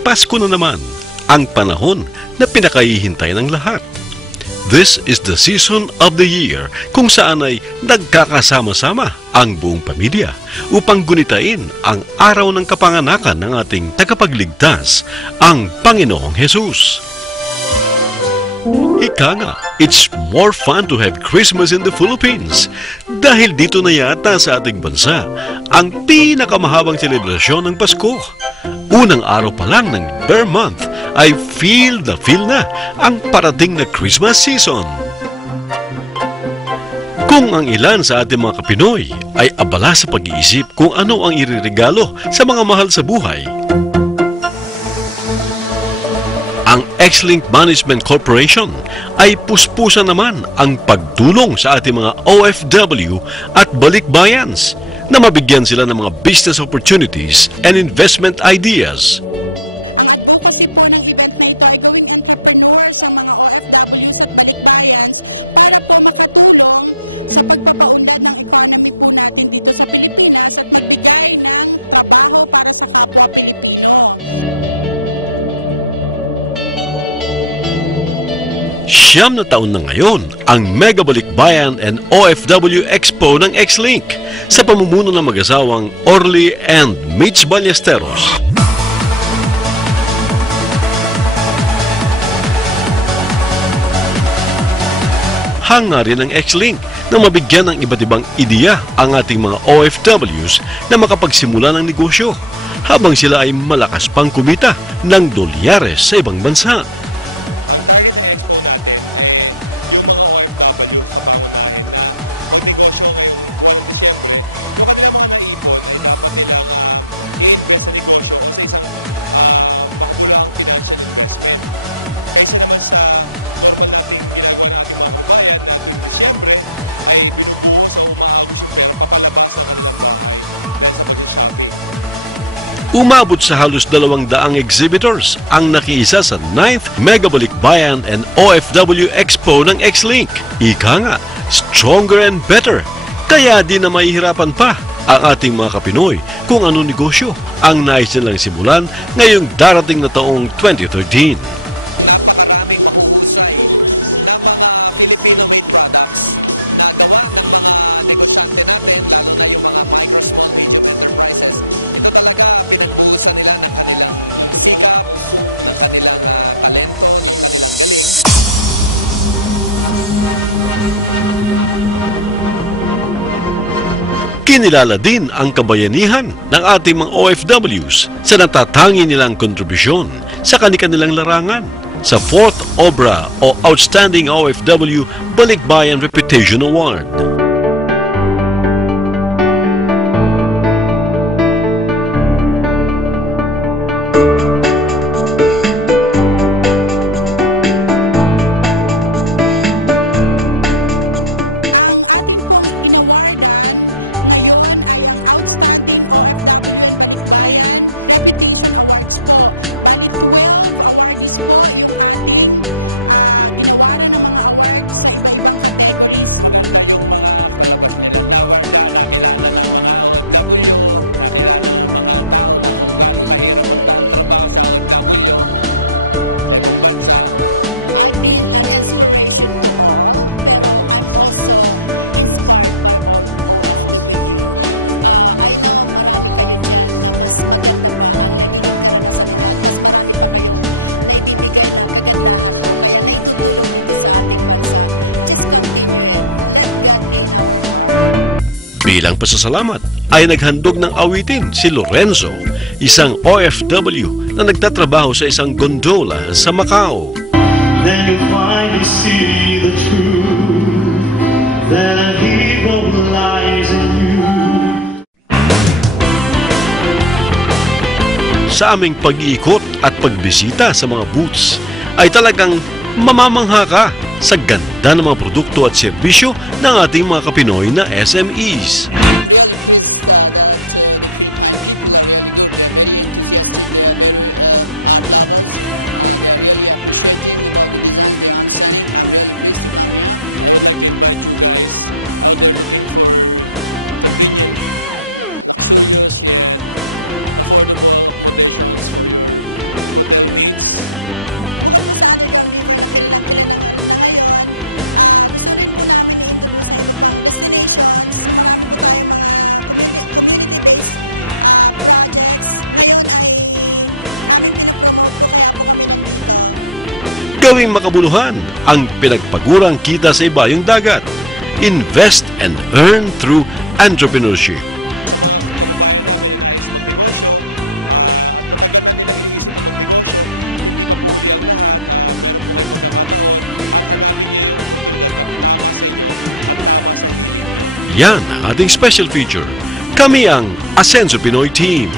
Pasko na naman, ang panahon na pinakahihintay ng lahat. This is the season of the year kung saan ay nagkakasama-sama ang buong pamilya upang gunitain ang araw ng kapanganakan ng ating tagapagligtas, ang Panginoong Hesus. Ika nga, it's more fun to have Christmas in the Philippines dahil dito na yata sa ating bansa ang pinakamahabang selebrasyon ng Pasko. Unang araw pa lang ng Bear Month ay feel na ang parating na Christmas season. Kung ang ilan sa ating mga Kapinoy ay abala sa pag-iisip kung ano ang iririgalo sa mga mahal sa buhay, ang X-Link Management Corporation ay puspusan naman ang pagtulong sa ating mga OFW at balikbayans na mabigyan sila ng mga business opportunities and investment ideas. Siyam na taon na ngayon ang Mega Balikbayan and OFW Expo ng X-Link sa pamumuno ng mag-asawang Orly and Mitch Ballesteros. Hanga rin ang X-Link na mabigyan ng iba't ibang ideya ang ating mga OFWs na makapagsimula ng negosyo habang sila ay malakas pang kumita ng dolyares sa ibang bansa. Umabot sa halos 200 exhibitors ang nakiisa sa 9th Mega Balikbayan and OFW Expo ng X-Link. Ika nga, stronger and better. Kaya di na mahihirapan pa ang ating mga Kapinoy kung ano negosyo ang nais nilang simulan ngayong darating na taong 2013. Kinilala din ang kabayanihan ng ating mga OFWs sa natatangi nilang kontribusyon sa kanilang larangan sa 4th Obra o Outstanding OFW Balikbayan Reputation Award. Bilang pasasalamat ay naghandog ng awitin si Lorenzo, isang OFW na nagtatrabaho sa isang gondola sa Macau. Then you finally see the truth that evil lies in you. Sa aming pag-iikot at pagbisita sa mga booths ay talagang mamamangha ka sa ganda ng mga produkto at serbisyo ng ating mga Kapinoy na SMEs. Gawing makabuluhan ang pinagpagurang kita sa ibayong dagat. Invest and earn through entrepreneurship. Yan ang ating special feature. Kami ang Asenso Pinoy Team.